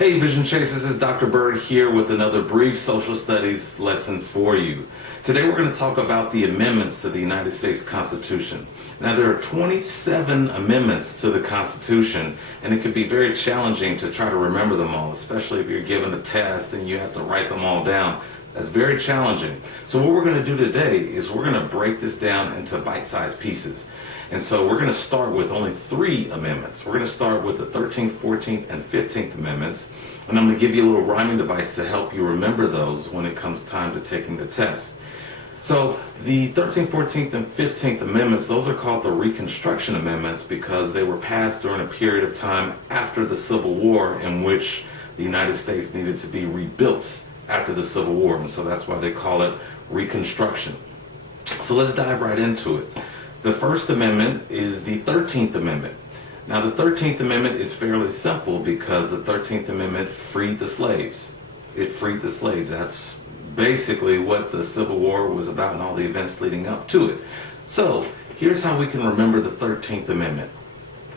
Hey Vision Chasers, this is Dr. Byrd here with another brief social studies lesson for you. Today we're going to talk about the amendments to the United States Constitution. Now there are 27 amendments to the Constitution, and it can be very challenging to try to remember them all, especially if you're given a test and you have to write them all down. That's very challenging. So what we're going to do today is we're going to break this down into bite-sized pieces. And so we're going to start with only 3 amendments. We're going to start with the 13th, 14th, and 15th amendments. And I'm going to give you a little rhyming device to help you remember those when it comes time to taking the test. So the 13th, 14th, and 15th amendments, those are called the Reconstruction Amendments because they were passed during a period of time after the Civil War in which the United States needed to be rebuilt after the Civil War. And so that's why they call it Reconstruction. So let's dive right into it. The first amendment is the 13th Amendment. Now the 13th Amendment is fairly simple because the 13th Amendment freed the slaves. It freed the slaves. That's basically what the Civil War was about and all the events leading up to it. So here's how we can remember the 13th Amendment.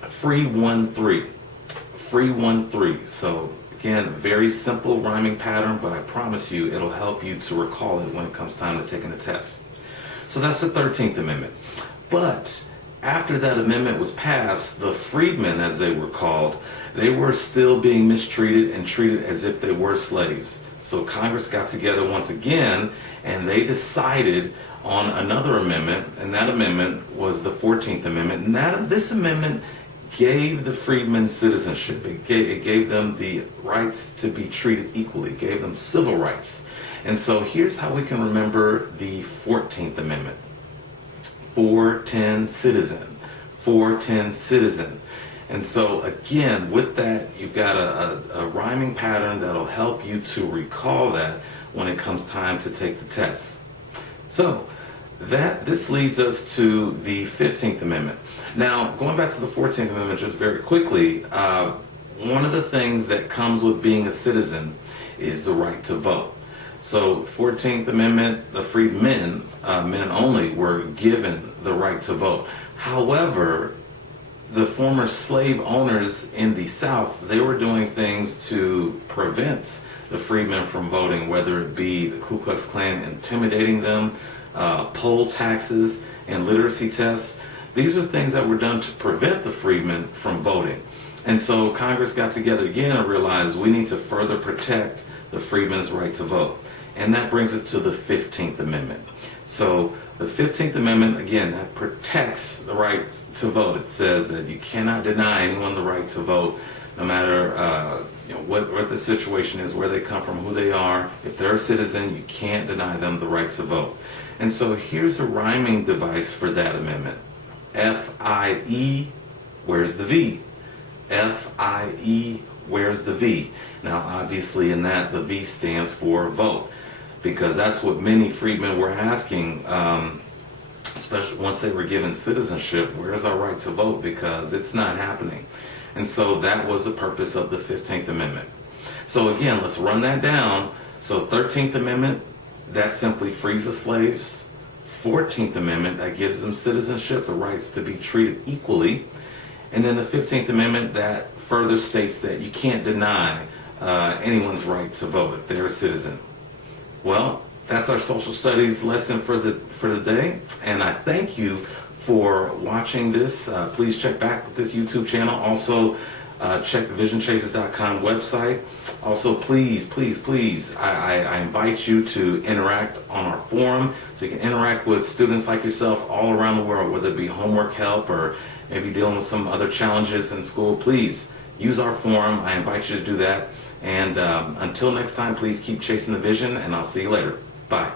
Free 1-3. Free 1-3. So again, a very simple rhyming pattern, but I promise you it'll help you to recall it when it comes time to taking a test. So that's the 13th Amendment. But after that amendment was passed, the freedmen, as they were called, they were still being mistreated and treated as if they were slaves. So Congress got together once again and they decided on another amendment, and that amendment was the 14th Amendment. And this amendment gave the freedmen citizenship. It gave them the rights to be treated equally. It gave them civil rights. And so here's how we can remember the 14th Amendment. 410 citizen, 410 citizen. And so again, with that, you've got a rhyming pattern that'll help you to recall that when it comes time to take the test. So this leads us to the 15th Amendment. Now, going back to the 14th Amendment just very quickly, one of the things that comes with being a citizen is the right to vote. So 14th Amendment, the freedmen, men only, were given the right to vote. However, the former slave owners in the South, they were doing things to prevent the freedmen from voting, whether it be the Ku Klux Klan intimidating them, poll taxes, and literacy tests. These are things that were done to prevent the freedmen from voting. And so Congress got together again and realized we need to further protect the freedmen's right to vote. And that brings us to the 15th Amendment. So the 15th Amendment, again, that protects the right to vote. It says that you cannot deny anyone the right to vote, no matter what the situation is, where they come from, who they are. If they're a citizen, you can't deny them the right to vote. And so here's a rhyming device for that amendment. F-I-E, where's the V? F-I-E, where's the V? Now obviously in that, the V stands for vote, because that's what many freedmen were asking, especially once they were given citizenship. Where's our right to vote? Because it's not happening. And so that was the purpose of the 15th Amendment. So again, let's run that down. So 13th Amendment, that simply frees the slaves. 14th Amendment, that gives them citizenship, the rights to be treated equally. And then the 15th Amendment, that further states that you can't deny anyone's right to vote if they're a citizen. Well, that's our social studies lesson for the day, and I thank you for watching this. Please check back with this YouTube channel. Also, check the visionchasers.com website. Also, please, I invite you to interact on our forum so you can interact with students like yourself all around the world, whether it be homework help or maybe dealing with some other challenges in school. Please use our forum. I invite you to do that. And until next time, please keep chasing the vision, and I'll see you later. Bye.